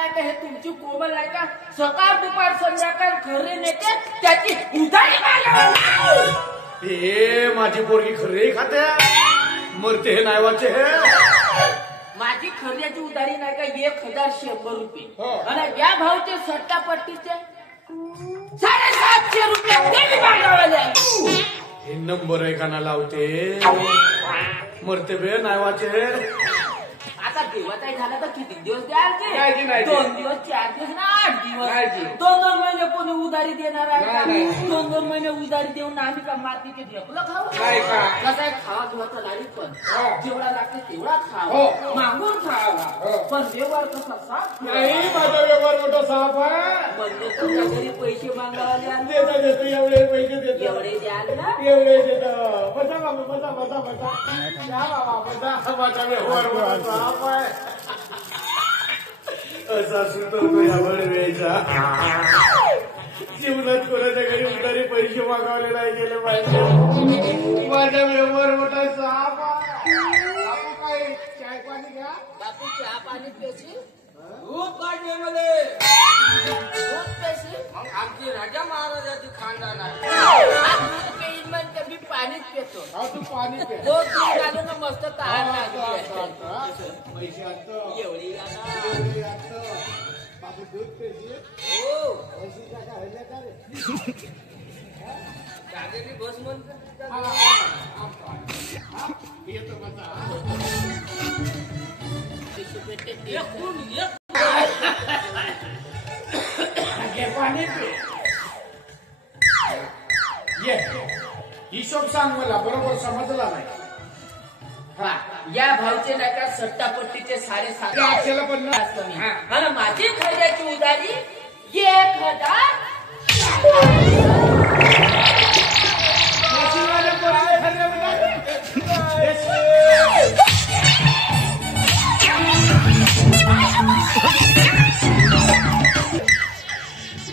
नाही का हे तुमची कोमल नाही का सकाळ दुपार संध्याकाळ खरे नेते त्याची उधारी मागायला. हे माझी पोरगी खरे खाते मरते हे नावाचे माझी खर्याची उधारी नाही का 1100 रुपये आणि या भाऊचे सट्टापट्टीचे 750 रुपये ते मी मागावले. हे नंबर एकाना लावते मरते बे नावाचे. आता देवाचाही झाला तर किती दिवस द्याल ते 2 दिवस 4 दिवस ना 8 दिवस 2 महिने कोणी उधारी देणार आहे का? 2 महिने उधारी देऊन आम्ही का मातीचे ढेपलं खाऊ कसं आहे खावा धुवाचा लाडी पण जेवढा लागते तेवढा खावा मागून खावा पण व्यवहार कसा साफ नाही. माझा व्यवहार मोठा साफ आहे म्हणजे तुमच्या घरी पैसे मागायला देतो एवढे पैसे देतो एवढे द्याल ना एवढे देतो. बसा बाबा बसा बसा बसा या बाबा बसा. माझा व्यवहार मोठा साफ आहे असा सुचवतो या वेळेचा. जीवनात कोणाच्या घरी उधारी पैसे मागावले नाही गेले पाहिजे. माझा व्यवहार मोठा साफ आहे. काय चाय पाणी घ्या बापू चहा पाणी प्यायची दूध काढण्यामध्ये दूध प्यायची मग आमची राजा महाराजाची खानदान आहे. दूध पेईन म्हणजे मी पाणीच पितो. तू पाणी पे दूध घालून मस्त तहान लागली पैसे आणतो एवढी गाणं. बाबू दूध पेशी हो पैसे टाका हल्ल्या का रे. राजाची बस म्हणतो येतो माझा पाणी पे ये हिशोब सांग मला बरोबर समजला नाही. हा या भाऊचे नाही का सट्टापट्टीचे 750 आठशेला 50 कमी आणि माझी खर्याची उधारी 1000.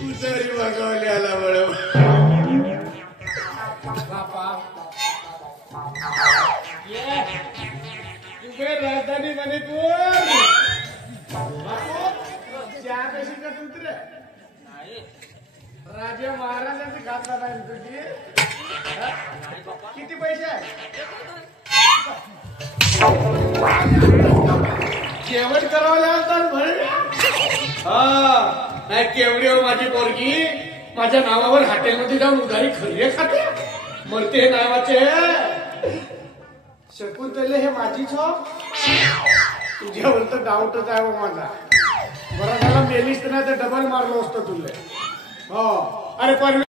उधारी मागवली आला बरोबर. राजधानी मध्ये तू चहा कशी का तुमची रे राजा महाराजांची घात झाला तुझी. किती पैसे आहे जेवण करावं लागतात म्हण. हा नाही केवढी हो माझी पोरगी माझ्या नावावर हॉटेलमध्ये जाऊन उधारी खरे खाते मरते नावाचे. शकुंतले हे माझीच हो. तुझ्यावर तर डाऊटच आहे माझा. बरं झाला मेलीस तर नाही तर डबल मारलो असतो तुला. हो अरे पण